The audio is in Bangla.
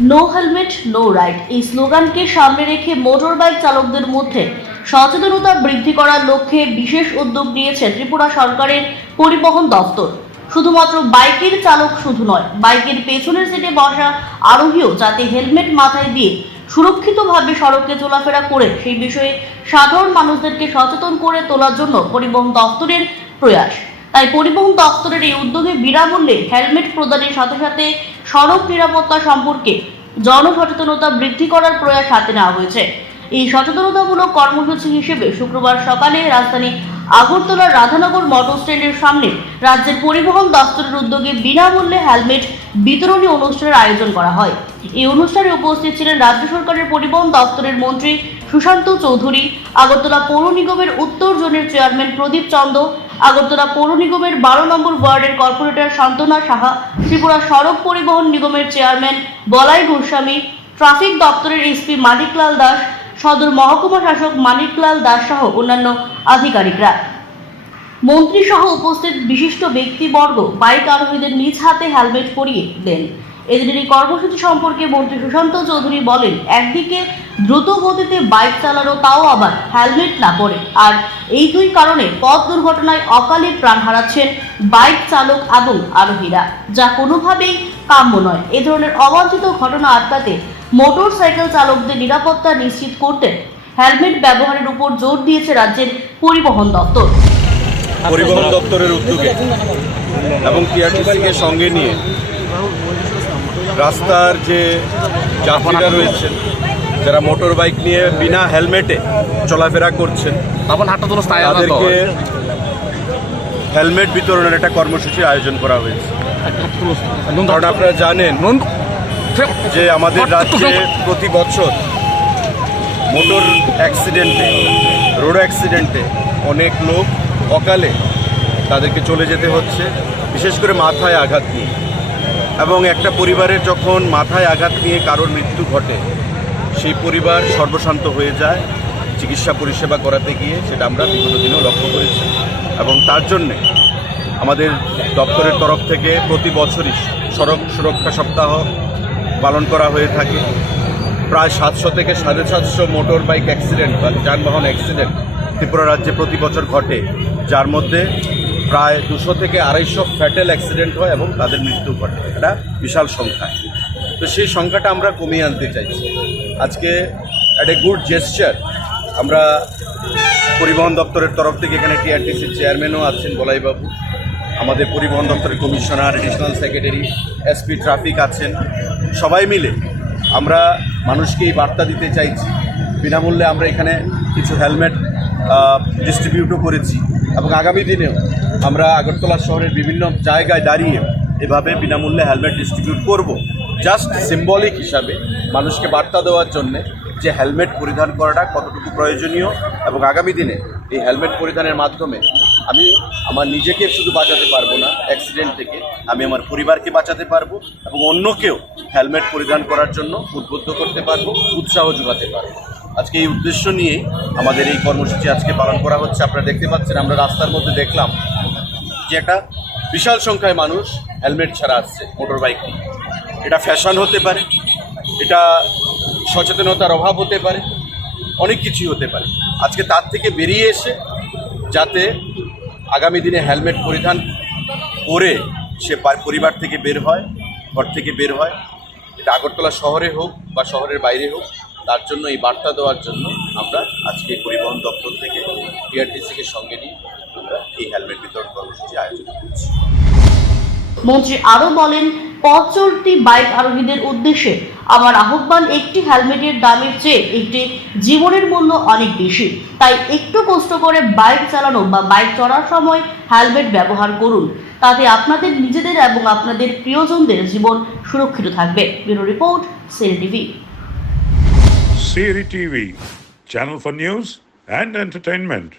নো হেলমেট নো রাইড এই স্লোগানকে সামনে রেখে মোটর বাইক চালকদের মধ্যে সচেতনতা বৃদ্ধি করার লক্ষ্যে বিশেষ উদ্যোগ নিয়েছে ত্রিপুরা সরকারের পরিবহন দফতর শুধুমাত্র বাইকের চালক শুধু নয়, বাইকের পেছনের সিটে বসা আরোহীও যাতে হেলমেট মাথায় দিয়ে সুরক্ষিতভাবে সড়কে চলাফেরা করে, সেই বিষয়ে সাধারণ মানুষদেরকে সচেতন করে তোলার জন্য পরিবহন দফতরের প্রয়াস। তাই পরিবহন দপ্তরের এই উদ্যোগে বিনামূল্যে হেলমেট প্রদানের সাথে সাথে সড়ক নিরাপত্তা সম্পর্কে জনসচেতনতা বৃদ্ধি করার প্রয়াস হাতে নেওয়া হয়েছে। এই সচেতনতামূলক কর্মসূচি হিসেবে শুক্রবার সকালে রাজধানী আগরতলার রাধানগর মোটর স্ট্যান্ডের সামনে রাজ্যের পরিবহন দপ্তরের উদ্যোগে বিনামূল্যে হেলমেট বিতরণী অনুষ্ঠানের আয়োজন করা হয়। এই অনুষ্ঠানে উপস্থিত ছিলেন রাজ্য সরকারের পরিবহন দপ্তরের মন্ত্রী সুশান্ত চৌধুরী, আগরতলা পৌর নিগমের উত্তর জোনের চেয়ারম্যান প্রদীপ চন্দ আগরতলা পৌর নিগমের বারো নম্বর ওয়ার্ডের কর্পোরেটর শান্তনা সাহা, ত্রিপুরা সড়ক পরিবহন নিগমের চেয়ারম্যান বলাই গোস্বামী, ট্রাফিক দপ্তরের এসপি মানিকলাল দাস, সদর মহকুমা শাসক মানিকলাল দাস সহ অন্যান্য আধিকারিকরা। মন্ত্রী সহ উপস্থিত বিশিষ্ট ব্যক্তিবর্গ বাইক আরোহীদের নিজ হাতে হেলমেট পরিয়ে দেন। এদিনের এই কর্মসূচি সম্পর্কে মন্ত্রী সুশান্ত চৌধুরী বলেন, একদিকে দ্রুত গতিতে বাইক চালানো তাও আবার হেলমেট না পরে। আর এই দুই কারণে পথ দুর্ঘটনায় অকালে প্রাণ হারাচ্ছেন বাইক চালক এবং আরোহীরা, যা কোনোভাবেই কাম্য নয়। এ ধরনের অবাঞ্ছিত ঘটনা আটকাতে মোটর সাইকেল চালকদের নিরাপত্তা নিশ্চিত করতে হেলমেট ব্যবহারের উপর জোর দিয়েছে রাজ্যের পরিবহন দপ্তর। পরিবহন দপ্তরের উদ্যোগে এবং সঙ্গে নিয়ে রাস্তার যে যাত্রীরা রয়েছেন যারা মোটর বাইক নিয়ে বিনা হেলমেটে চলাফেরা করছেন তাদেরকে হেলমেট বিতরণের একটা কর্মসূচির আয়োজন করা হয়েছে। কারণ আপনারা জানেন যে আমাদের রাজ্যে প্রতি বছর মোটর অ্যাক্সিডেন্টে রোড অ্যাক্সিডেন্টে অনেক লোক অকালে তাদেরকে চলে যেতে হচ্ছে বিশেষ করে মাথায় আঘাত নিয়ে। এবং একটা পরিবারের যখন মাথায় আঘাত নিয়ে কারোর মৃত্যু ঘটে, সেই পরিবার সর্বশান্ত হয়ে যায় চিকিৎসা পরিষেবা করাতে গিয়ে, সেটা আমরা বিগত দিনেও লক্ষ্য করেছি। এবং তার জন্যে আমাদের দপ্তরের তরফ থেকে প্রতি বছরই সড়ক সুরক্ষা সপ্তাহ পালন করা হয়ে থাকে। প্রায় সাতশো থেকে সাড়ে সাতশো মোটর বাইক অ্যাক্সিডেন্ট বা যানবাহন অ্যাক্সিডেন্ট ত্রিপুরা রাজ্যে প্রতি বছর ঘটে, যার মধ্যে প্রায় দুশো থেকে আড়াইশো ফ্যাটেল অ্যাক্সিডেন্ট হয় এবং তাদের মৃত্যু ঘটে। এটা বিশাল সংখ্যা। তো সেই সংখ্যাটা আমরা কমিয়ে আনতে চাইছি। আজকে অ্যাট এ গুড জেস্টার আমরা পরিবহন দপ্তরের তরফ থেকে এখানে টিআরটিসির চেয়ারম্যানও আছেন বলাইবাবু। আমাদের পরিবহন দপ্তরের commissioner additional secretary SP traffic আছেন। সবাই মিলে আমরা মানুষকে এই বার্তা দিতে চাইছি। বিনামূল্যে আমরা এখানে কিছু হেলমেট ডিস্ট্রিবিউটও করেছি এবং আগামী দিনেও আমরা আগরতলা শহরের বিভিন্ন জায়গায় দাঁড়িয়ে এভাবে বিনামূল্যে হেলমেট ডিস্ট্রিবিউট করব। জাস্ট সিম্বলিক হিসাবে মানুষকে বার্তা দেওয়ার জন্যে যে হেলমেট পরিধান করাটা কতটুকু প্রয়োজনীয় এবং আগামী দিনে এই হেলমেট পরিধানের মাধ্যমে আমি আমার নিজেকে শুধু বাঁচাতে পারব না অ্যাক্সিডেন্ট থেকে আমি আমার পরিবারকে বাঁচাতে পারব এবং অন্যকেও হেলমেট পরিধান করার জন্য উদ্বুদ্ধ করতে পারব, উৎসাহ যোগাতে পারব। আজকে এই উদ্দেশ্য নিয়েই আমাদের এই কর্মসূচি আজকে পালন করা হচ্ছে। আপনারা দেখতে পাচ্ছেন, আমরা রাস্তার মধ্যে দেখলাম যে একটা বিশাল সংখ্যায় মানুষ হেলমেট ছাড়া আসছে মোটর বাইক নিয়ে। এটা ফ্যাশন হতে পারে, এটা সচেতনতার অভাব হতে পারে, অনেক কিছুই হতে পারে। আজকে তার থেকে বেরিয়ে এসে যাতে আগামী দিনে হেলমেট পরিধান করে সে পরিবার থেকে বের হয়, ঘর থেকে বের হয়, এটা আগরতলা শহরে হোক বা শহরের বাইরে হোক, তার জন্য এই বার্তা দেওয়ার জন্য আমরা আজকে পরিবহন দপ্তর থেকে টিআরটিসিকে সঙ্গে নিয়ে আমরা এই হেলমেট বিতরণ কর্মসূচি আয়োজন করছি মন্ত্রী আরও বলেন পথ চলতি বাইক আরোহীদের উদ্দেশ্যে আমার আহ্বান একটি হেলমেটের দামের চেয়ে একটি জীবনের মূল্য অনেক বেশি। তাই একটু কষ্ট করে বাইক চালানো বা বাইক চড়ার সময় হেলমেট ব্যবহার করুন। তাতে আপনাদের নিজেদের এবং আপনাদের প্রিয়জনদের জীবন সুরক্ষিত থাকবে। Bureau report sell TV. Siri TV, channel for news and entertainment.